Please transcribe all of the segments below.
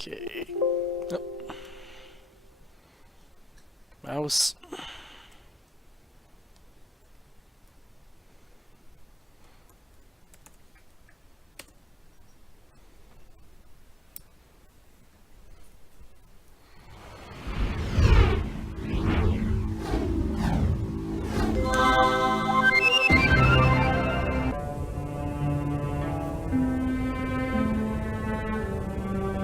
Okay. Oh. Mouse.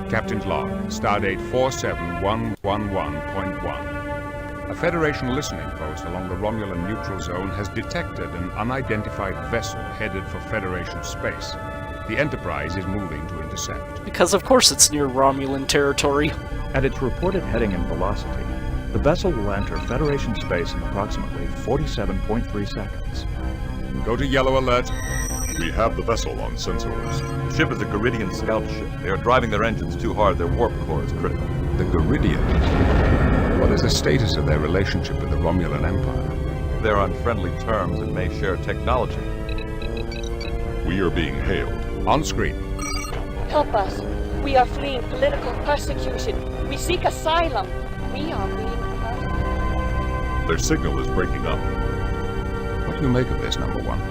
Captain's log, stardate 47111.1. A Federation listening post along the Romulan neutral zone has detected an unidentified vessel headed for Federation space. The Enterprise is moving to intercept. Because of course it's near Romulan territory. At its reported heading and velocity, the vessel will enter Federation space in approximately 47.3 seconds. Go to yellow alert. We have the vessel on sensors. The ship is a Garidian scout ship. They are driving their engines too hard. Their warp core is critical. The Garidians? What is the status of their relationship with the Romulan Empire? They're on friendly terms and may share technology. We are being hailed. On screen. Help us. We are fleeing political persecution. We seek asylum. We are being hurt. Their signal is breaking up. What do you make of this, number one?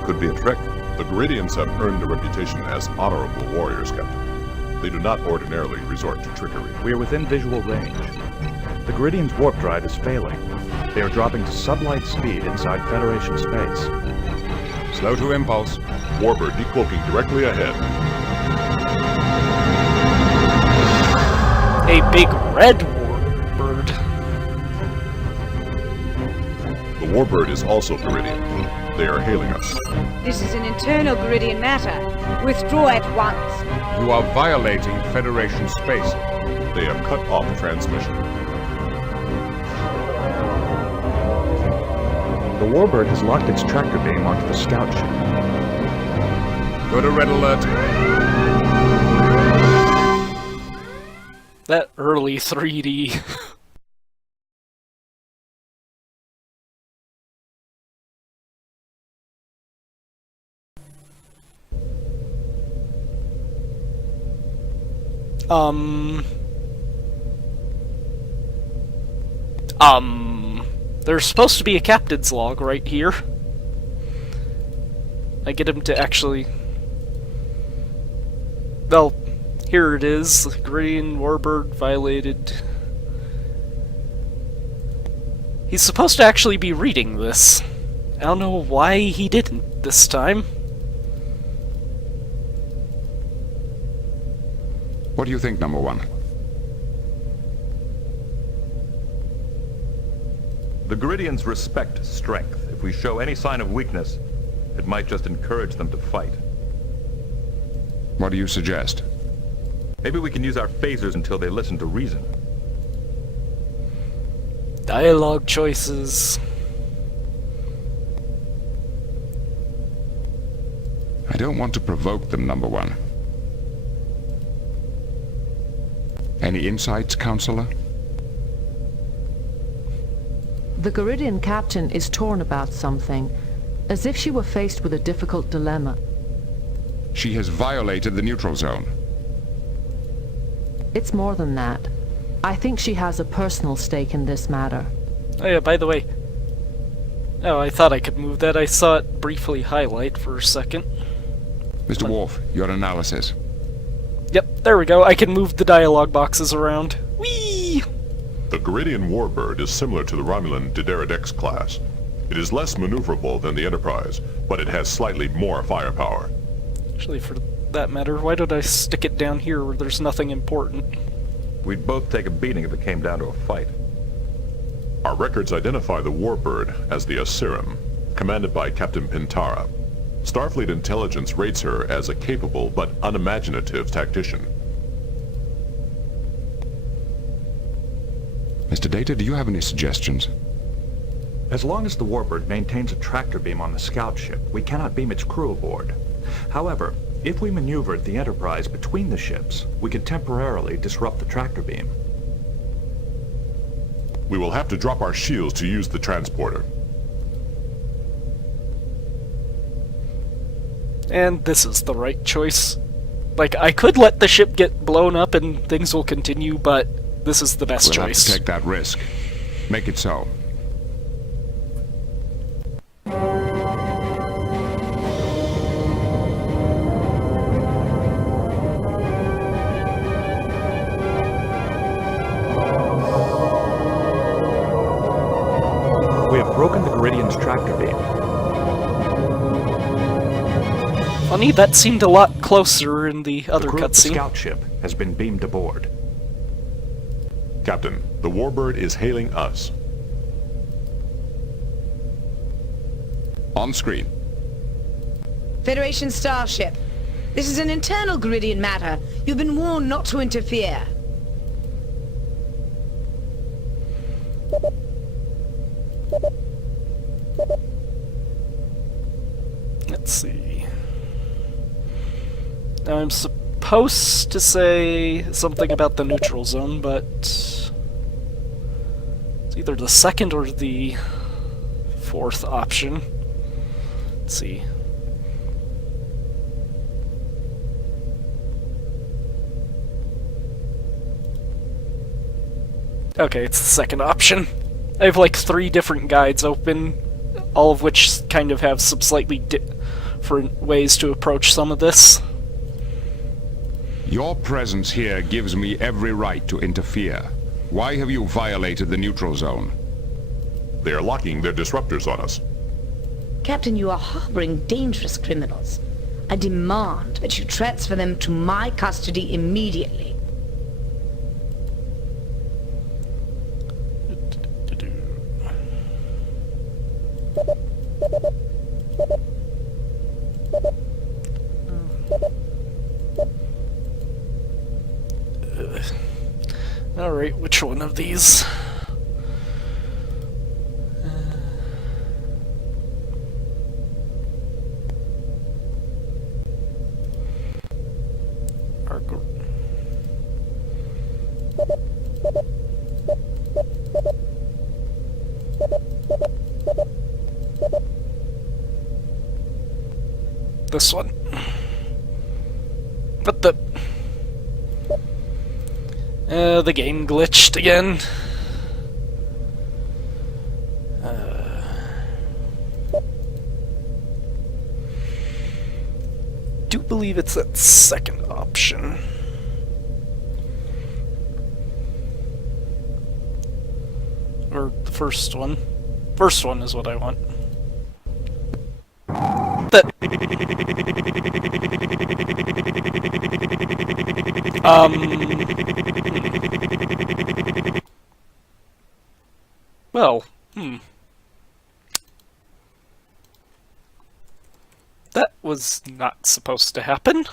It could be a trick. The Garidians have earned a reputation as honorable warriors, Captain. They do not ordinarily resort to trickery. We are within visual range. The Garidian's warp drive is failing. They are dropping to sublight speed inside Federation space. Slow to impulse. Warbird decloaking directly ahead. A big red warbird. The Warbird is also Garidian. They are hailing us. This is an internal Garidian matter. Withdraw at once. You are violating Federation space. They have cut off transmission. The Warbird has locked its tractor beam onto the scout ship. Go to red alert. That early 3D. There's supposed to be a captain's log right here. I get him to actually... Well, here it is. Green Warbird violated... He's supposed to actually be reading this. I don't know why he didn't this time. What do you think, number one? The Garidians respect strength. If we show any sign of weakness, it might just encourage them to fight. What do you suggest? Maybe we can use our phasers until they listen to reason. Dialogue choices. I don't want to provoke them, number one. Any insights, Counselor? The Garidian captain is torn about something, as if she were faced with a difficult dilemma. She has violated the neutral zone. It's more than that. I think she has a personal stake in this matter. Oh yeah, by the way... Oh, I thought I could move that. I saw it briefly highlight for a second. Mr. Worf, your analysis. Yep, there we go. I can move the dialogue boxes around. Whee! The Garidian Warbird is similar to the Romulan D'deridex class. It is less maneuverable than the Enterprise, but it has slightly more firepower. Actually, for that matter, why did I stick it down here where there's nothing important? We'd both take a beating if it came down to a fight. Our records identify the Warbird as the Asirim, commanded by Captain Pintara. Starfleet intelligence rates her as a capable but unimaginative tactician. Mr. Data, do you have any suggestions? As long as the Warbird maintains a tractor beam on the scout ship, we cannot beam its crew aboard. However, if we maneuvered the Enterprise between the ships, we could temporarily disrupt the tractor beam. We will have to drop our shields to use the transporter. And this is the right choice. Like, I could let the ship get blown up and things will continue, but this is the best We'll have choice. to take that risk. Make it so. We have broken the Garidian's tractor beam. Funny, that seemed a lot closer in the other The crew of the cutscene. scout ship has been beamed aboard. Captain, the Warbird is hailing us. On screen. Federation starship. This is an internal Garidian matter. You've been warned not to interfere. Let's see. Now I'm supposed to say something about the neutral zone, but it's either the second or the fourth option. Let's see. Okay, it's the second option. I have like 3 different guides open, all of which kind of have some slightly different ways to approach some of this. Your presence here gives me every right to interfere. Why have you violated the neutral zone? They are locking their disruptors on us. Captain, you are harboring dangerous criminals. I demand that you transfer them to my custody immediately. Alright, which one of these? This one. What the game glitched again. Do believe it's that second option. Or the first one. First one is what I want. Well, that was not supposed to happen.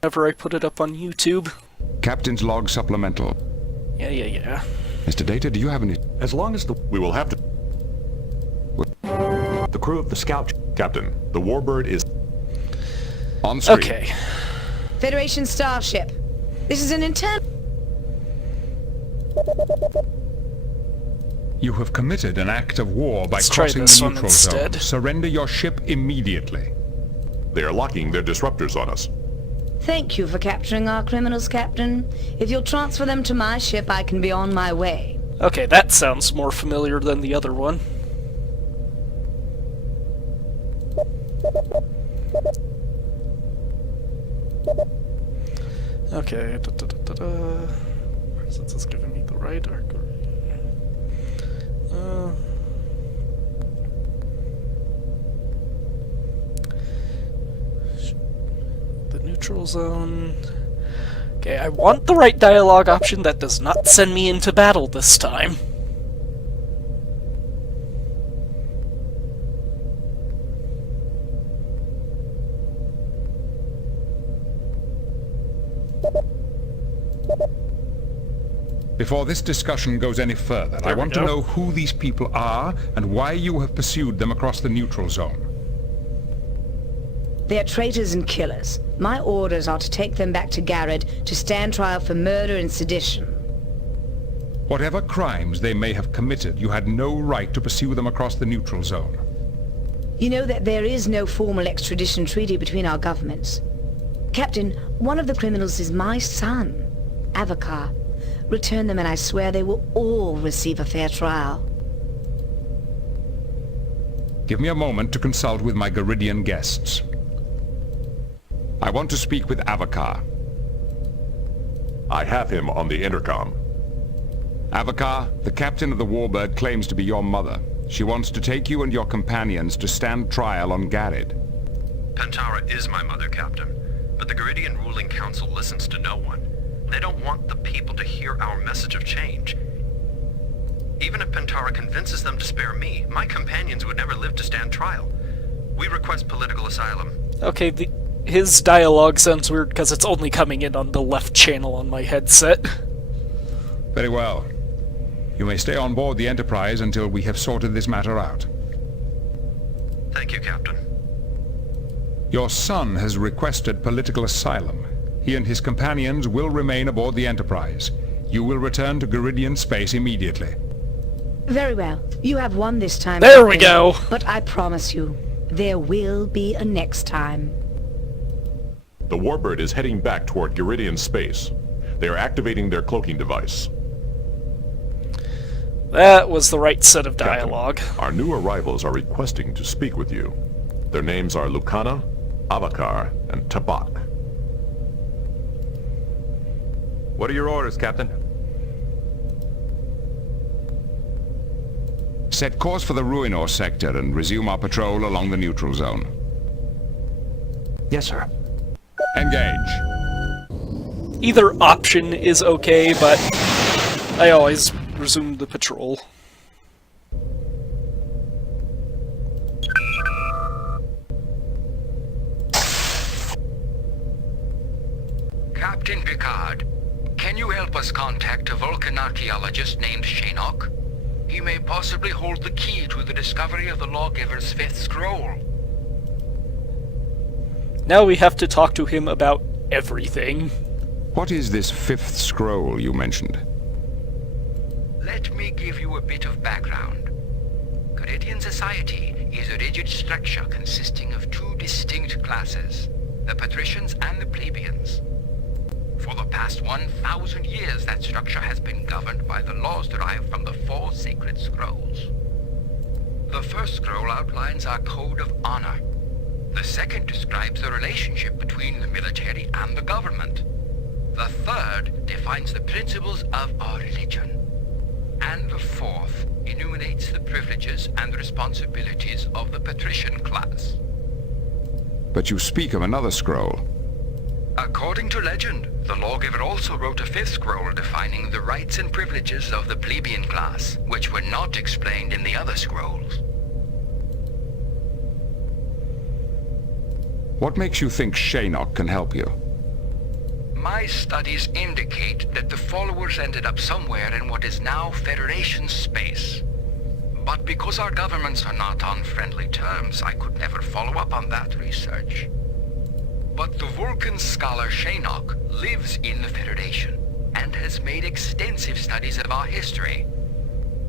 Whenever I put it up on YouTube. Captain's log supplemental. Yeah. Mr. Data, do you have any... As long as We will have to... the crew of the scout... Captain, the Warbird is... On screen. Okay. Federation starship. This is an internal... You have committed an act of war by Let's try crossing this the one neutral zone. instead. Surrender your ship immediately. They are locking their disruptors on us. Thank you for capturing our criminals, Captain. If you'll transfer them to my ship, I can be on my way. Okay, that sounds more familiar than the other one. Okay, Since it's giving me the right arc. The neutral zone. Okay, I want the right dialogue option that does not send me into battle this time. Before this discussion goes any further, I want to know who these people are and why you have pursued them across the neutral zone. They are traitors and killers. My orders are to take them back to Garrod to stand trial for murder and sedition. Whatever crimes they may have committed, you had no right to pursue them across the neutral zone. You know that there is no formal extradition treaty between our governments. Captain, one of the criminals is my son, Avocar. Return them and I swear they will all receive a fair trial. Give me a moment to consult with my Garidian guests. I want to speak with Avocar. I have him on the intercom. Avocar, the captain of the Warbird claims to be your mother. She wants to take you and your companions to stand trial on Garid. Pantara is my mother, Captain, but the Garidian ruling council listens to no one. They don't want the people to hear our message of change. Even if Pantara convinces them to spare me, my companions would never live to stand trial. We request political asylum. Okay, his dialogue sounds weird because it's only coming in on the left channel on my headset. Very well. You may stay on board the Enterprise until we have sorted this matter out. Thank you, Captain. Your son has requested political asylum. He and his companions will remain aboard the Enterprise. You will return to Garidian space immediately. Very well. You have won this time. There we Captain. go. But I promise you, there will be a next time. The Warbird is heading back toward Garidian space. They are activating their cloaking device. That was the right set of Captain, dialogue. our new arrivals are requesting to speak with you. Their names are Lucana, Avocar, and Tabak. What are your orders, Captain? Set course for the Ruinor sector and resume our patrol along the neutral zone. Yes, sir. Engage. Either option is okay, but I always resume the patrol. Captain Picard, can you help us contact a Vulcan archaeologist named Shinnok? He may possibly hold the key to the discovery of the Lawgiver's fifth scroll. Now we have to talk to him about everything. What is this fifth scroll you mentioned? Let me give you a bit of background. Garidian society is a rigid structure consisting of two distinct classes, the patricians and the plebeians. For the past 1,000 years, that structure has been governed by the laws derived from the four sacred scrolls. The first scroll outlines our code of honor. The second describes the relationship between the military and the government. The third defines the principles of our religion. And the fourth enumerates the privileges and responsibilities of the patrician class. But you speak of another scroll. According to legend, the Lawgiver also wrote a fifth scroll defining the rights and privileges of the plebeian class, which were not explained in the other scrolls. What makes you think Shinnok can help you? My studies indicate that the followers ended up somewhere in what is now Federation space. But because our governments are not on friendly terms, I could never follow up on that research. But the Vulcan scholar Shinnok lives in the Federation and has made extensive studies of our history.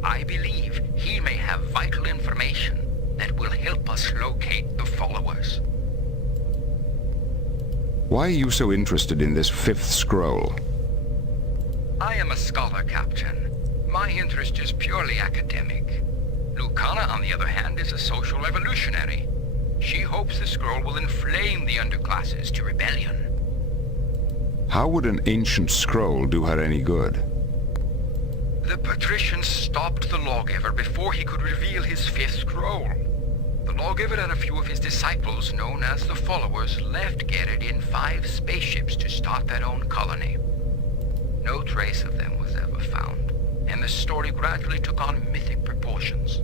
I believe he may have vital information that will help us locate the followers. Why are you so interested in this fifth scroll? I am a scholar, Captain. My interest is purely academic. Lucana, on the other hand, is a social revolutionary. She hopes the scroll will inflame the underclasses to rebellion. How would an ancient scroll do her any good? The patricians stopped the Lawgiver before he could reveal his fifth scroll. The Lawgiver and a few of his disciples, known as the Followers, left Garid in 5 spaceships to start their own colony. No trace of them was ever found, and the story gradually took on mythic proportions.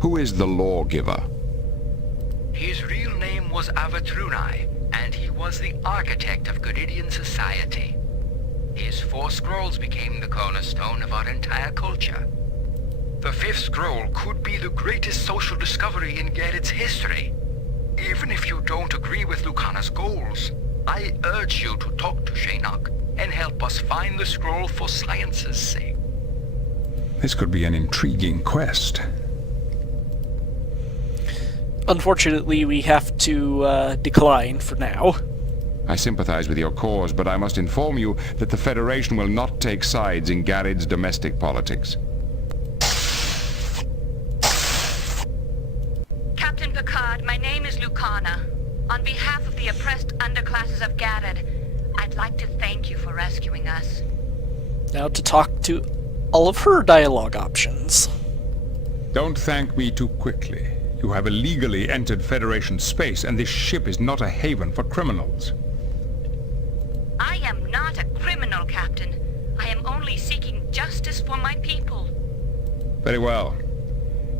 Who is the Lawgiver? His real name was Avatrunai, and he was the architect of Garidian society. His 4 scrolls became the cornerstone of our entire culture. The fifth scroll could be the greatest social discovery in Garid's history. Even if you don't agree with Lucana's goals, I urge you to talk to Shinnok and help us find the scroll for science's sake. This could be an intriguing quest. unfortunately, we have to decline for now. I sympathize with your cause, but I must inform you that the Federation will not take sides in Gared's domestic politics. Captain Picard, my name is Lucana. On behalf of the oppressed underclasses of Gared, I'd like to thank you for rescuing us. Now to talk to all of her dialogue options. Don't thank me too quickly. You have illegally entered Federation space, and this ship is not a haven for criminals. I am not a criminal, Captain. I am only seeking justice for my people. Very well.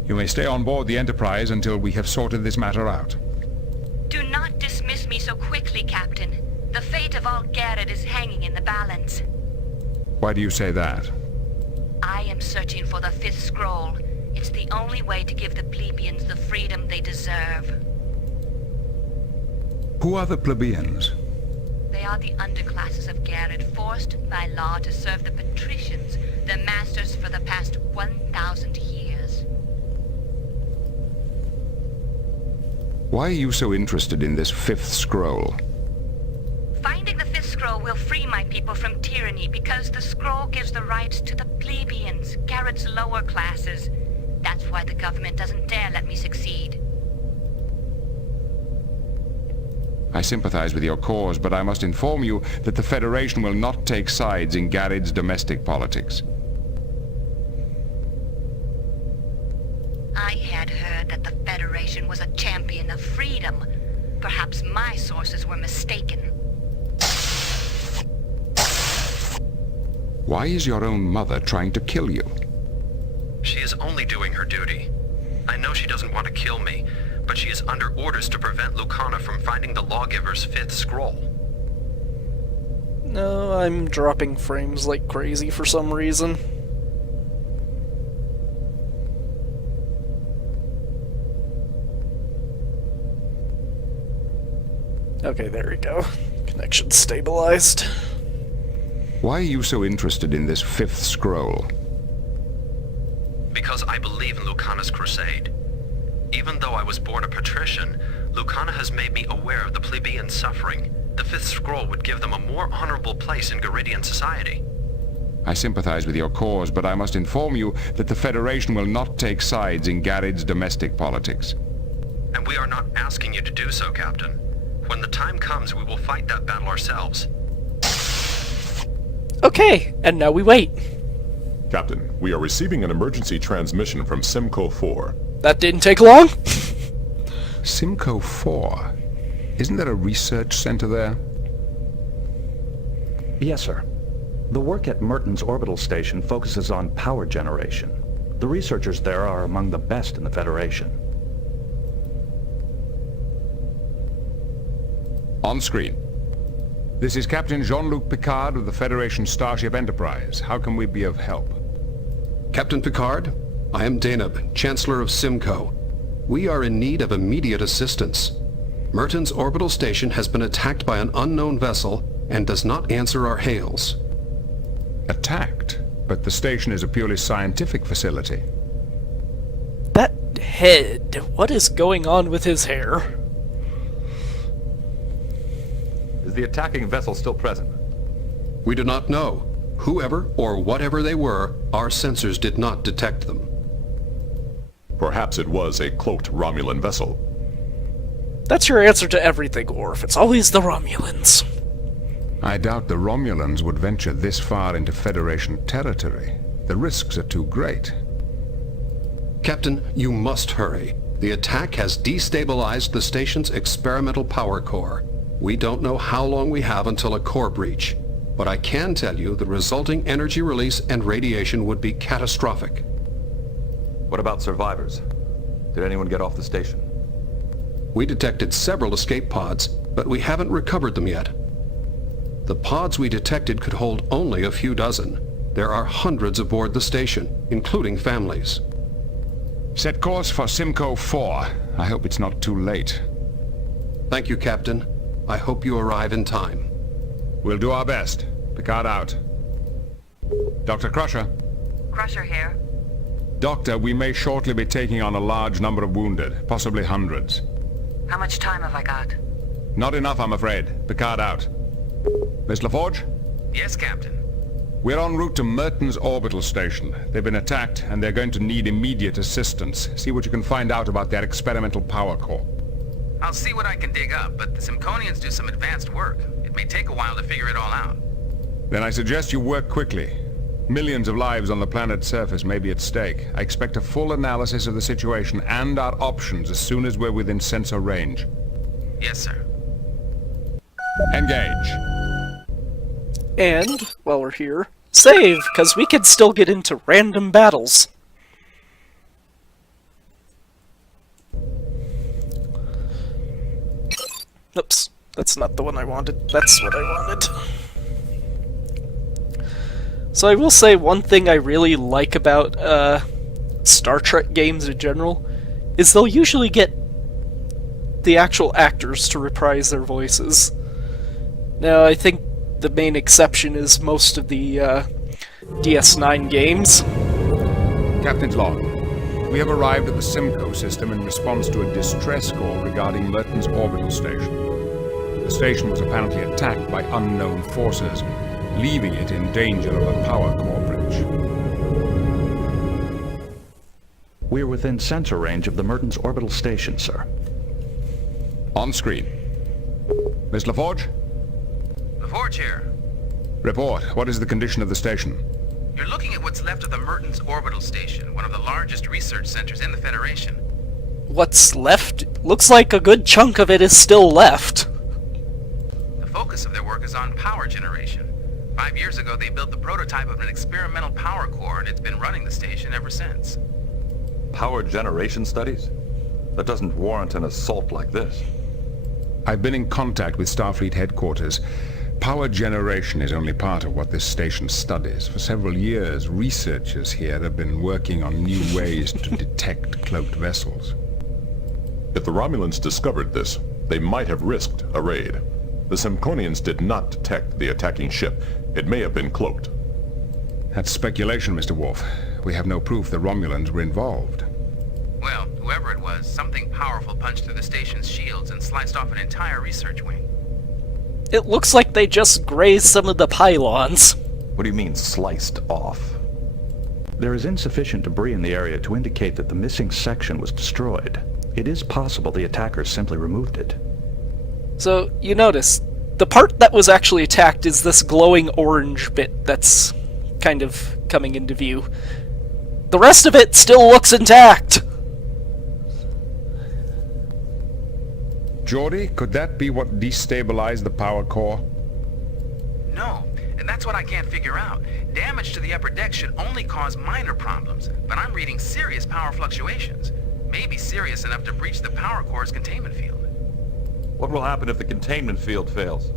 You may stay on board the Enterprise until we have sorted this matter out. Do not dismiss me so quickly, Captain. The fate of all Gared is hanging in the balance. Why do you say that? I am searching for the fifth scroll. It's the only way to give the plebeians the freedom they deserve. Who are the plebeians? They are the underclasses of Gared, forced by law to serve the patricians, their masters for the past 1,000 years. Why are you so interested in this fifth scroll? Finding the fifth scroll will free my people from tyranny because the scroll gives the rights to the plebeians, Gared's lower classes. That's why the government doesn't dare let me succeed. I sympathize with your cause, but I must inform you that the Federation will not take sides in Gared's domestic politics. I had heard that the Federation was a champion of freedom. Perhaps my sources were mistaken. Why is your own mother trying to kill you? She is only doing her duty. I know she doesn't want to kill me, but she is under orders to prevent Lucana from finding the Lawgiver's fifth scroll. No, I'm dropping frames like crazy for some reason. Okay, there we go. Connection stabilized. Why are you so interested in this fifth scroll? Because I believe in Lucana's crusade. Even though I was born a patrician, Lucana has made me aware of the plebeian suffering. The fifth scroll would give them a more honorable place in Garidian society. I sympathize with your cause, but I must inform you that the Federation will not take sides in Gared's domestic politics. And we are not asking you to do so, Captain. When the time comes, we will fight that battle ourselves. Okay, and now we wait. Captain, we are receiving an emergency transmission from Simcoe 4. That didn't take long. Simcoe 4? Isn't there a research center there? Yes, sir. The work at Merton's orbital station focuses on power generation. The researchers there are among the best in the Federation. On screen. This is Captain Jean-Luc Picard of the Federation Starship Enterprise. How can we be of help? Captain Picard, I am Daneb, Chancellor of Simcoe. We are in need of immediate assistance. Merton's orbital station has been attacked by an unknown vessel and does not answer our hails. Attacked? But the station is a purely scientific facility. That head, what is going on with his hair? Is the attacking vessel still present? We do not know. Whoever or whatever they were, our sensors did not detect them. Perhaps it was a cloaked Romulan vessel. That's your answer to everything, Worf. It's always the Romulans. I doubt the Romulans would venture this far into Federation territory. The risks are too great. Captain, you must hurry. The attack has destabilized the station's experimental power core. We don't know how long we have until a core breach, but I can tell you the resulting energy release and radiation would be catastrophic. What about survivors? Did anyone get off the station? We detected several escape pods, but we haven't recovered them yet. The pods we detected could hold only a few dozen. There are hundreds aboard the station, including families. Set course for Simcoe 4. I hope it's not too late. Thank you, Captain. I hope you arrive in time. We'll do our best. Picard out. Dr. Crusher. Crusher here. Doctor, we may shortly be taking on a large number of wounded, possibly hundreds. How much time have I got? Not enough, I'm afraid. Picard out. Miss LaForge? Yes, Captain. We're en route to Merton's orbital station. They've been attacked, and they're going to need immediate assistance. See what you can find out about their experimental power core. I'll see what I can dig up, but the Simconians do some advanced work. It may take a while to figure it all out. Then I suggest you work quickly. Millions of lives on the planet's surface may be at stake. I expect a full analysis of the situation and our options as soon as we're within sensor range. Yes, sir. Engage. And, while we're here, save, because we could still get into random battles. Oops, that's not the one I wanted. That's what I wanted. So I will say one thing I really like about Star Trek games in general is they'll usually get the actual actors to reprise their voices. Now, I think the main exception is most of the DS9 games. Captain's log. We have arrived at the Simcoe system in response to a distress call regarding Merton's orbital station. The station was apparently attacked by unknown forces, leaving it in danger of a power core breach. We're within sensor range of the Merton's orbital station, sir. On screen. Miss LaForge? LaForge here. Report. What is the condition of the station? You're looking at what's left of the Merton's orbital station, one of the largest research centers in the Federation. What's left? Looks like a good chunk of it is still left. The focus of their work is on power generation. 5 years ago, they built the prototype of an experimental power core, and it's been running the station ever since. Power generation studies? That doesn't warrant an assault like this. I've been in contact with Starfleet headquarters. Power generation is only part of what this station studies. For several years, researchers here have been working on new ways to detect cloaked vessels. If the Romulans discovered this, they might have risked a raid. The Simconians did not detect the attacking ship. It may have been cloaked. That's speculation, Mr. Worf. We have no proof the Romulans were involved. Well, whoever it was, something powerful punched through the station's shields and sliced off an entire research wing. It looks like they just grazed some of the pylons. What do you mean, sliced off? There is insufficient debris in the area to indicate that the missing section was destroyed. It is possible the attackers simply removed it. So, you notice, the part that was actually attacked is this glowing orange bit that's kind of coming into view. The rest of it still looks intact! Geordi, could that be what destabilized the power core? No, and that's what I can't figure out. Damage to the upper deck should only cause minor problems, but I'm reading serious power fluctuations. Maybe serious enough to breach the power core's containment field. What will happen if the containment field fails?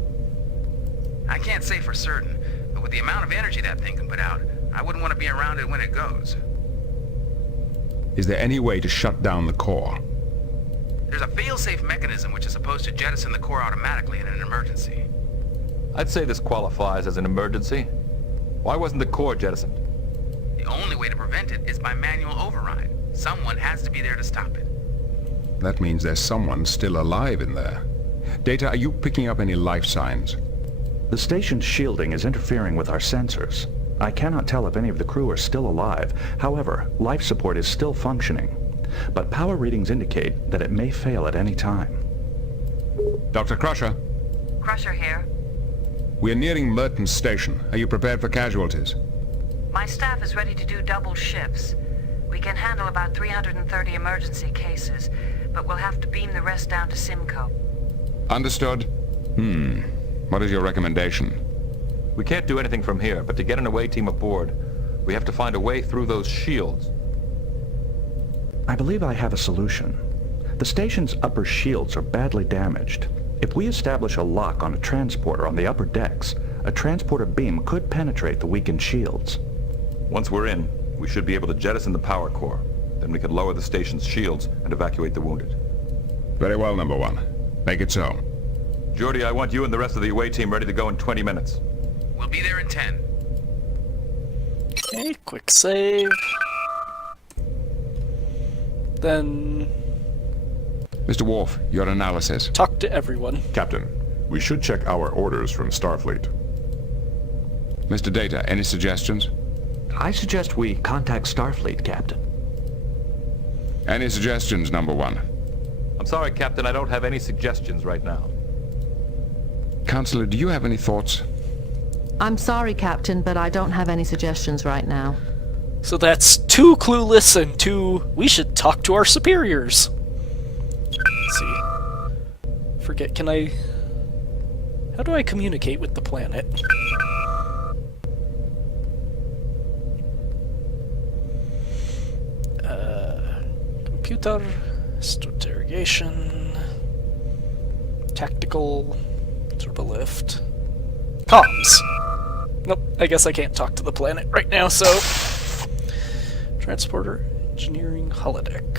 I can't say for certain, but with the amount of energy that thing can put out, I wouldn't want to be around it when it goes. Is there any way to shut down the core? There's a fail-safe mechanism which is supposed to jettison the core automatically in an emergency. I'd say this qualifies as an emergency. Why wasn't the core jettisoned? The only way to prevent it is by manual override. Someone has to be there to stop it. That means there's someone still alive in there. Data, are you picking up any life signs? The station's shielding is interfering with our sensors. I cannot tell if any of the crew are still alive. However, life support is still functioning. But power readings indicate that it may fail at any time. Dr. Crusher? Crusher here. We're nearing Merton's station. Are you prepared for casualties? My staff is ready to do double shifts. We can handle about 330 emergency cases, but we'll have to beam the rest down to Simcoe. Understood. What is your recommendation? We can't do anything from here, but to get an away team aboard, we have to find a way through those shields. I believe I have a solution. The station's upper shields are badly damaged. If we establish a lock on a transporter on the upper decks, a transporter beam could penetrate the weakened shields. Once we're in, we should be able to jettison the power core. Then we could lower the station's shields and evacuate the wounded. Very well, number one. Make it so. Geordi, I want you and the rest of the away team ready to go in 20 minutes. We'll be there in 10. Okay, quick save. Then Mr. Worf, your analysis. talk to everyone. Captain, we should check our orders from Starfleet. Mr. Data, any suggestions? I suggest we contact Starfleet, Captain. Any suggestions, number one? I'm sorry, Captain, I don't have any suggestions right now. Counselor, do you have any thoughts? I'm sorry, Captain, but I don't have any suggestions right now. So that's 2 clueless and 2 we should talk to our superiors. Let's see. Forget, can I... How do I communicate with the planet? Computer, interrogation, tactical, turbolift, comms. Nope, I guess I can't talk to the planet right now, so... Transporter, engineering, holodeck.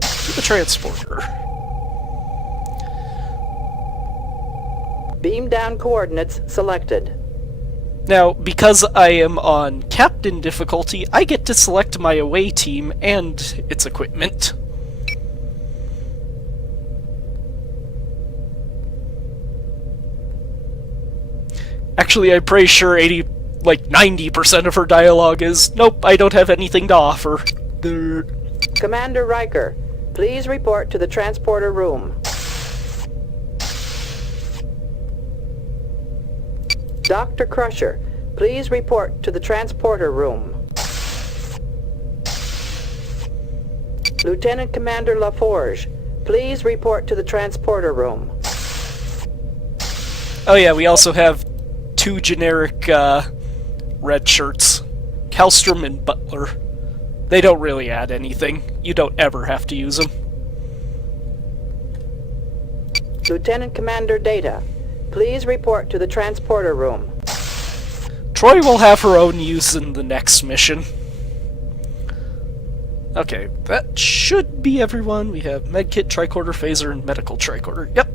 To the transporter. Beam down coordinates selected. Now, because I am on Captain difficulty, I get to select my away team and its equipment. Actually, I'm pretty sure 90% of her dialogue is, nope, I don't have anything to offer. Commander Riker, please report to the transporter room. Dr. Crusher, please report to the transporter room. Lieutenant Commander LaForge, please report to the transporter room. Oh yeah, we also have 2 generic red shirts. Kallstrom and Butler. They don't really add anything. You don't ever have to use them. Lieutenant Commander Data, please report to the transporter room. Troy will have her own use in the next mission. Okay, that should be everyone. We have medkit, tricorder, phaser, and medical tricorder. Yep.